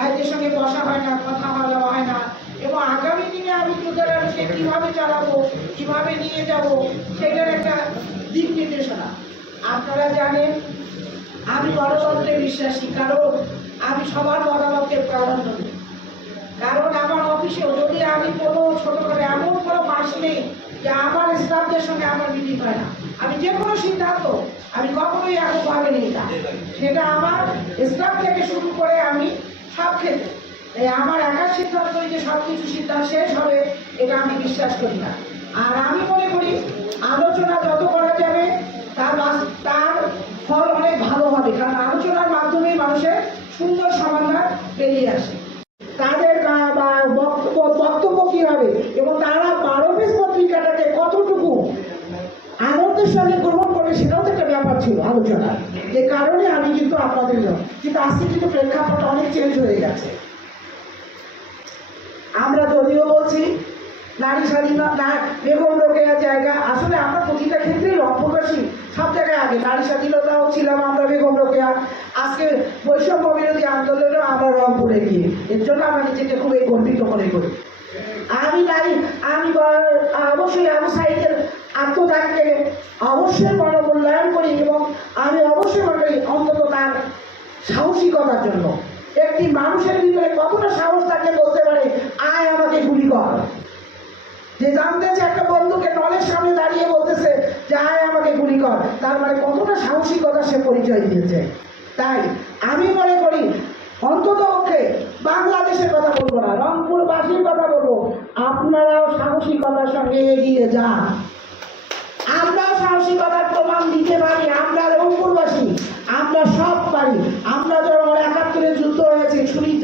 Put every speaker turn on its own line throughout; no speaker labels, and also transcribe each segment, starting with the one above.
ভাইদের সঙ্গে বসা হয় না, কথা বলা হয় না। এবং আগামী দিনে আমি যুক্তরাষ্ট্রকে কীভাবে চালাবো, কীভাবে নিয়ে যাব, সেটার একটা দিক নির্দেশনা। আপনারা জানেন, আমি গণতন্ত্রে বিশ্বাসী, কারণ আমি সবার মতামতকে প্রাধান্য দিই। কারণ আমার অফিসেও যদি আমি কোনো ছোটখাটো এমন কোনো মাস নেই যে আমার স্টাফদের সঙ্গে আমার মিটিং হয় না। আমি যে কোনো সিদ্ধান্ত আমি কখনোই এককভাবে নিই না সেটা আমার স্টাফ থেকে শুরু করে আমি সব ক্ষেত্রে তাই আমার একা সিদ্ধান্ত যে সব কিছু সিদ্ধান্ত শেষ হবে, এটা আমি বিশ্বাস করি না। আর আমি মনে করি আলোচনা যত করা যাবে তার বাস- তার ফল অনেক ভালো হবে কারণ আলোচনার মাধ্যমে মানুষের সুন্দর সমাধান বেরিয়ে আসে তাদের বা- বা বক্তব্য বক্তব্য কি হবে এবং তারা বারো পিস পত্রিকাটাকে কতটুকু আনন্দের সঙ্গে গ্রহণ করে সেটাও তো একটা ব্যাপার ছিল আলোচনা যে কারণে আমি কিন্তু আপনাদের কিন্তু আজকে কিন্তু প্রেক্ষাপট অনেক চেঞ্জ হয়ে গেছে। আমরা যদিও বলছি, নারী স্বাধীনতা বেগম রোকেয়ার জায়গা আসলে আমরা প্রতিটা ক্ষেত্রেই রক্তবাসী সব জায়গায় আগে নারী স্বাধীনতাও ছিলাম আমরা বেগম রোকেয়া। আজকে বৈষম্য বিরোধী আন্দোলনেও আমরা রংপুরে গিয়ে। এর জন্য আমরা নিজেকে খুবই গর্বিত মনে করি। আমি নারী, আমি অবশ্যই আবু সাইদের আত্মত্যাগকে অবশ্যই বড় মূল্যায়ন করি আমি অবশ্যই করি অন্তত তার সাহসিকতার জন্য। একটি মানুষের ভিতরে কতটা সাহস তাকে বলতে পারে, আয় আমাকে গুলি কর। যে জানতেছে একটা বন্ধুকে নলের সামনে দাঁড়িয়ে বলতেছে যে, আয় আমাকে গুলি কর। তার মানে কতটা সাহসিকতা সে পরিচয় দিয়েছে। তাই আমি মনে করি, অন্তত পক্ষে বাংলাদেশের কথা বলব না, রংপুরবাসীর কথা বলব। আপনারাও সাহসিকতার সঙ্গে এগিয়ে যান।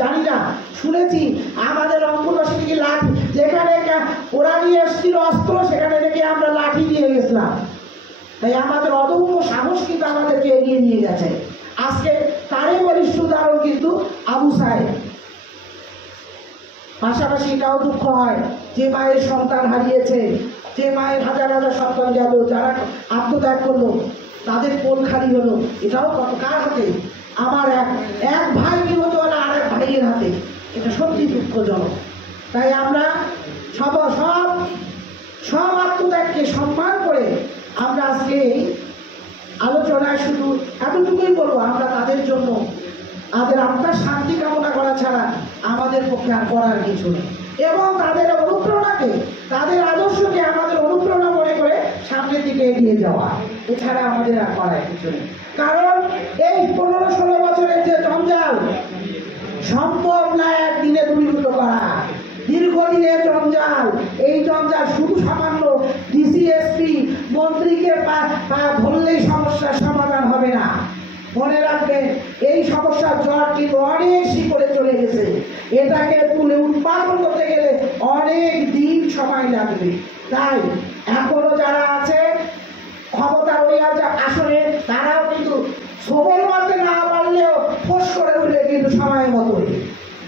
জানি না, শুনেছি আমাদের থেকে লাঠি, যেখানে ওরা নিয়ে এসেছিল অস্ত্র, সেখানে থেকে আমরা লাঠি দিয়ে গেছিলাম। তাই আমাদের অদম্য সাহস কিন্তু আমাদেরকে এগিয়ে নিয়ে গেছে। আজকে তারই বলিষ্ঠ উদাহরণ কিন্তু আবু সাহেব। পাশাপাশি এটাও দুঃখ হয়, যে মায়ের সন্তান হারিয়েছে, যে মায়ের হাজার হাজার সন্তান গেল, যারা আত্মত্যাগ করল, তাদের কোল খালি হলো, এটাও কত কার হাতে? আমার এক এক ভাই কি হতো হাতে এটা সত্যি দুঃখজনক। তাই আমরা সব সব সব আত্মত্যাগকে সম্মান করে আমরা আজকে এই আলোচনায় শুধু এতটুকুই বলব, আমরা তাদের জন্য, তাদের আত্মার শান্তি কামনা করা ছাড়া আমাদের পক্ষে আর করার কিছু নেই। এবং তাদের অনুপ্রেরণাকে, তাদের আদর্শকে আমাদের অনুপ্রেরণা মনে করে সামনের দিকে এগিয়ে যাওয়া। এছাড়া আমাদের আর করার কিছু নেই। কারণ এই পনেরো ষোলো সম্ভব না একদিনে দূরীভূত করা দীর্ঘদিনের জঞ্জাল। এই জঞ্জাল শুধু সামান্য ডিসিএসপি মন্ত্রীকে ধরলেই সমস্যার সমাধান হবে না। মনে রাখবেন এই সমস্যার জ্বর কিন্তু অনেক শিকড়ে চলে গেছে। এটাকে তুলে উৎপাদন করতে গেলে অনেক দিন সময় লাগবে। তাই এখনও যারা আছে ক্ষমতা রইয়া যা আসলে তারাও কিন্তু সবল মারতে না পারলেও ফোস করে উঠলে কিন্তু সময় মতোই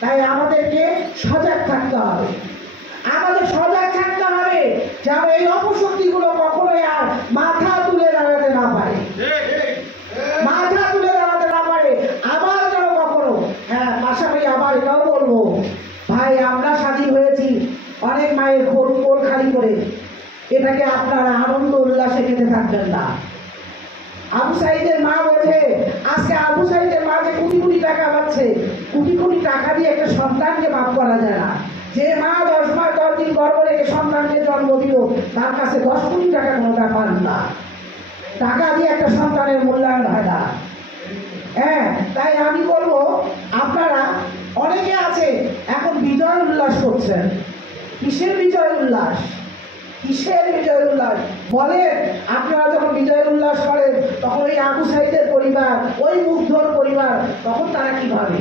তাই আমাদেরকে সজাগ থাকতে হবে। আমাদের সজাগ থাকতে হবে যেন এই অপশক্তিগুলো কখনোই আর মাথা তুলে দাঁড়াতে না পারে। মাথা তুলে দাঁড়াতে না পারে। আবার যেন কখনো হ্যাঁ পাশাপাশি আবার এটাও বলব, ভাই, আমরা স্বাধীন হয়েছি অনেক মায়ের কোল কোল খালি করে। এটাকে আপনারা আনন্দ উল্লাসে খেতে থাকবেন না। আবু সাইদের মা বলছে, আজকে আবু সাইদের মা যে কোটি কোটি টাকা পাচ্ছে কোটি কোটি টাকা দিয়ে একটা সন্তানকে মাফ করা যায় না। যে মা দশ মাস দশ দিন গর্ব রেখে সন্তানকে জন্ম দিল তার কাছে দশ কোটি টাকা কোনো ব্যাপার না। টাকা দিয়ে একটা সন্তানের মূল্যায়ন হয় না। হ্যাঁ তাই আমি বলব, আপনারা অনেকে আছে, এখন বিজয় উল্লাস করছেন। কিসের বিজয় উল্লাস? কিসের বিজয় উল্লাস? বলেন, আপনারা যখন বিজয় উল্লাস করেন, তখন ওই আবু সাইদের পরিবার, ওই মুগ্ধর পরিবার, তখন তারা কি ভাবে?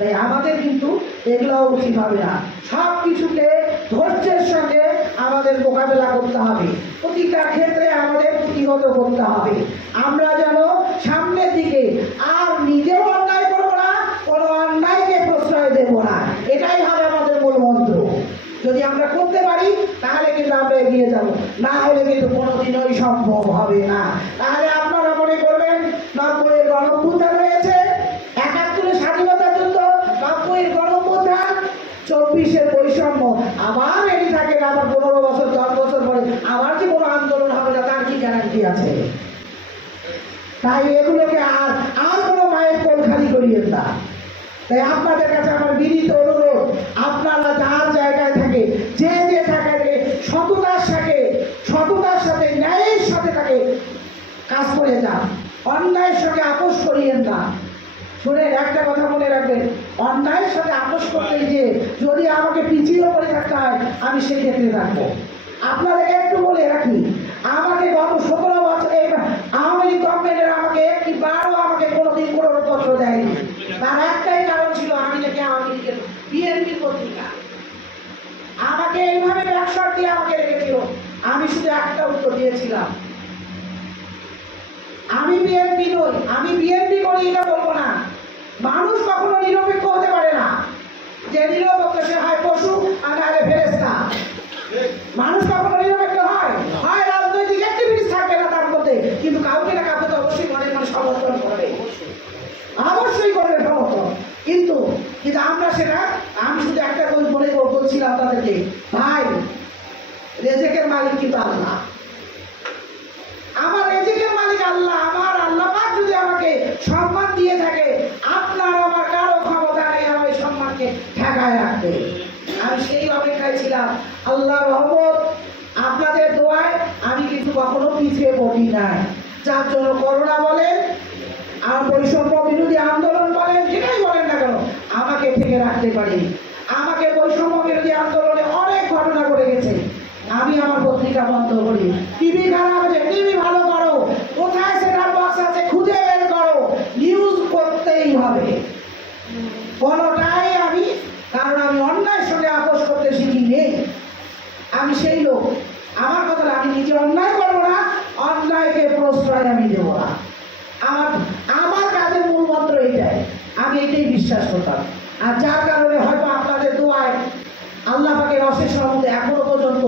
তাই আমাদের কিন্তু এগুলো উচিত হবে না। সব কিছুকে ধৈর্যের সঙ্গে আমাদের মোকাবেলা করতে হবে। প্রতিটা ক্ষেত্রে আমাদের প্রতিহত করতে হবে। আমরা যেন সামনের দিকে আর নিজেও অন্যায় করব না, কোনো অন্যায়কে প্রশ্রয় দেবো না। এটাই হবে আমাদের মূল মন্ত্র। যদি আমরা করতে পারি, তাহলে কিন্তু আমরা এগিয়ে যাব। না হলে কিন্তু কোনোদিনই সম্ভব হবে না। তাহলে আপনারা মনে করবেন, নব্বইয়ের গণভূতান হয়েছে একাত্তরে স্বাধীনতা গেছে তাই এগুলোকে আর আর কোনো মায়ের কোল খালি করিয়েন না। তাই আপনাদের কাছে আমার বিনীত অনুরোধ, আপনারা যার জায়গায় থাকে, যে যে জায়গায় সততার সাথে সততার সাথে, ন্যায়ের সাথে তাকে কাজ করে যান। অন্যায়ের সঙ্গে আপোষ করিয়েন না। শুনেন, একটা কথা মনে রাখবেন, অন্যায়ের সাথে আপোষ করতে গিয়ে যদি আমাকে পিছিয়েও পড়ে থাকতে হয়, আমি সেক্ষেত্রে থাকব। আপনাদেরকে একটু বলে রাখি আমাকে গত সতেরো বছর এই আওয়ামী লীগ গভর্নমেন্টের আমাকে একটি বারও আমাকে কোনোদিন কোনো পত্র দেয়নি তার একটাই কারণ ছিল আমি নাকি আওয়ামী লীগের বিএনপির পত্রিকা আমাকে এইভাবে ব্যবসা দিয়ে আমাকে রেখেছিল আমি শুধু দিয়েছিলাম। আমি বিএনপি নই, আমি বিএনপি করি এটা বলব না। মানুষ কখনো নিরপেক্ষ হতে পারে না। যে নিরপেক্ষ সে হয় পশু আর নাহলে ফেরেস্তা মানুষ কখনো নিরপেক্ষ হয় হয় রাজনৈতিক অ্যাক্টিভিটিস থাকবে না তার মধ্যে কিন্তু কাউকে না কাউকে তো অবশ্যই মনে মনে সমর্থন করবে অবশ্যই করবে সমর্থন কিন্তু কিন্তু আমরা সেটা আমি শুধু একটা কথা বলে বলছিলাম তাদেরকে ভাই রেজেকের মালিক কিন্তু আল্লাহ আমার রেজিকের মালিক আল্লাহ আমার আল্লাহ পাক যদি আমাকে সম্মান দিয়ে থাকে আপনার আমার কারও ক্ষমতা নেই আমার এই সম্মানকে ঠেকায় রাখতে আমি সেই অপেক্ষায় ছিলাম আল্লাহ রহমত, আপনাদের দোয়ায় আমি কিন্তু কখনো পিছিয়ে পড়ি নাই। যার জন্য করোনা বলেন, আর বৈষম্য বিরোধী আন্দোলন বলেন, যেটাই বলেন না কেন, আমাকে থেকে রাখতে পারি। আমাকে বৈষম্য বিরোধী আন্দোলনে অনেক ঘটনা করে গেছে। আমি আমার পত্রিকা বন্ধ করি। টিভি খারাপ টিভি ভালো করো কোথায় সেটা বক্স আছে খুঁজে বের করো নিউজ করতেই হবে কোনোটাই আমি কারণ আমি অন্যায়ের সঙ্গে আপোষ করতে শিখি নেই আমি সেই লোক আমার কথা না, আমি নিজে অন্যায় করব না অন্যায়কে প্রশ্রয় আমি দেবো না আমার আমার কাজের মূল মন্ত্র এইটাই আমি এটাই বিশ্বাস করতাম। আর যার কারণে হয়তো আপনাদের দোয়ায় আল্লাহ পাকের অশেষ রহমতে এখনও পর্যন্ত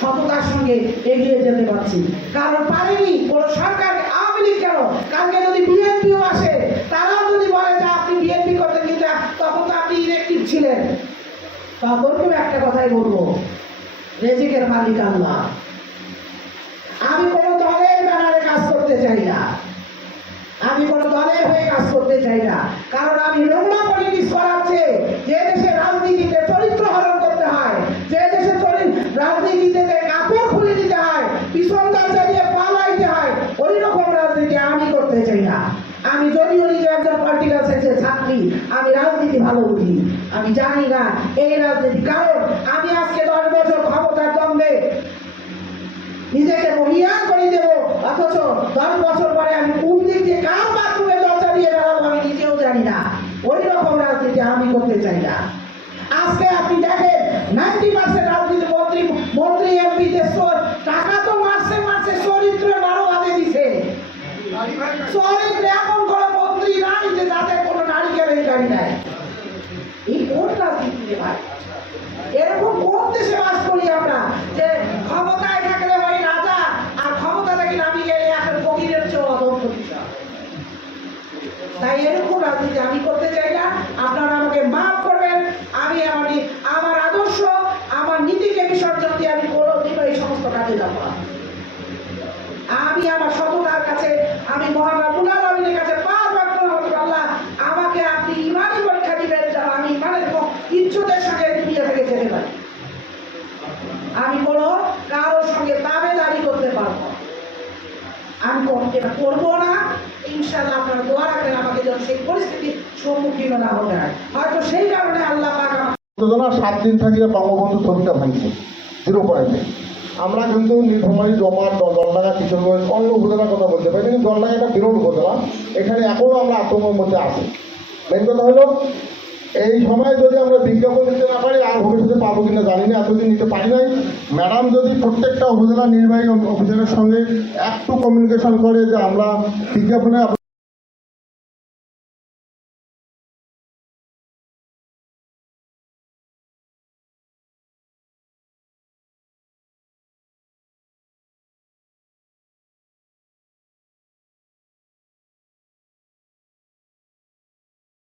সততার সঙ্গে এগিয়ে যেতে পারছি। কারণ পারেনি, কোন সরকার আওয়ামী লীগ কেন? কালকে যদি বিএনপিও আসে, তারাও যদি বলে যে আপনি বিএনপি করতেন, কিন্তু তখন তো আপনি ইলেকটিভ ছিলেন। তখনকেও একটা কথাই বলব। রেজিকের মালিক আল্লাহ আমি কোনো দলের ব্যানারে কাজ করতে চাই না। আমি কোনো দলের হয়ে কাজ করতে চাই না। কারণ আমি নোংরা পলিটিক্স করাচ্ছে। যে দেশে রাজনীতিতে চরিত্র হরণ করতে হয়, যে দেশে রাজনীতিতে কাপড় খুলে দিতে হয়, পিছন দরজা দিয়ে পালাইতে হয়, ওই রকম রাজনীতি আমি করতে চাই না। আমি যদিও নিজে একজন পলিটিক্যাল সায়েন্সের ছাত্রী, আমি রাজনীতি ভালো বুঝি। আমি জানি না এই রাজনীতি, কারণ আমি আজকে দশ বছর ক্ষমতার দ্বন্দ্বে নিজেকে দেব অথচ দশ বছর পরে আমি কোন দিক দিয়ে কার বাথরুমে দরজা দিয়ে বেড়াবো আমি নিজেও জানি না। ওই রকম রাজনীতি আমি করতে চাই না। আজকে আপনি দেখেন নাইনটি পার্সেন্ট রাজনীতি মন্ত্রী মন্ত্রী, এমপি টাকা তো মারছে মারছে, চরিত্র নারো বাদে দিছে চরিত্র এমন কোনো মন্ত্রী নাই যে যাদের কোনো নারিকেলের গাড়ি নাই এই কোন রাজনীতি রে ভাই এরকম কোন দেশে বাস করি আমরা যে ক্ষমতায় থাকলে হয় রাজা আর ক্ষমতা থেকে নামিয়ে গেলে এখন ফকিরের চেয়ে অদন্ত বিষয় তাই এরকম রাজনীতি আমি করতে চাই না আপনারা আমাকে মাফ করবেন আমি আমার নি- আমার আদর্শ আমার নীতিকে বিসর্জন দিয়ে আমি কোনোদিনও এই সমস্ত কাজে যাব না আমি আমার সততার কাছে আমি মহান রাবুল আলমিনের কাছে পাঁচ বাক্য আল্লাহ আমাকে আপনি ইমানই পরীক্ষা দিবেন যেন আমি ইমানের এবং ইজ্জতের সঙ্গে এই থেকে পারি। আমি কোনো কারোর সঙ্গে দাবেদারি করতে পারব আমি এটা করব না। ইনশাল্লাহ আপনারা দোয়া রাখবেন, আমাকে যেন সেই পরিস্থিতির সম্মুখীন না হতে হয়। হয়তো সেই কারণে আল্লাহ
সাত দিন থাকিয়ে বঙ্গবন্ধু ছবিটা ভাঙছে, জিরো পয়েন্টে। আমরা কিন্তু নীলফামারী জমা জলডাঙ্গা কিশোরগঞ্জ অন্য উপজেলার কথা বলতে পারি কিন্তু জলডাঙ্গা একটা বিরোধ উপজেলা। এখানে এখনও আমরা আতঙ্কের মধ্যে আছি। মেন কথা হলো এই সময় যদি আমরা বিজ্ঞাপন দিতে না পারি, আর ভবিষ্যতে পাবো কিনা জানি না এতদিন নিতে পারি নাই। ম্যাডাম যদি প্রত্যেকটা উপজেলা নির্বাহী অফিসারের সঙ্গে একটু কমিউনিকেশন করে যে আমরা বিজ্ঞাপনে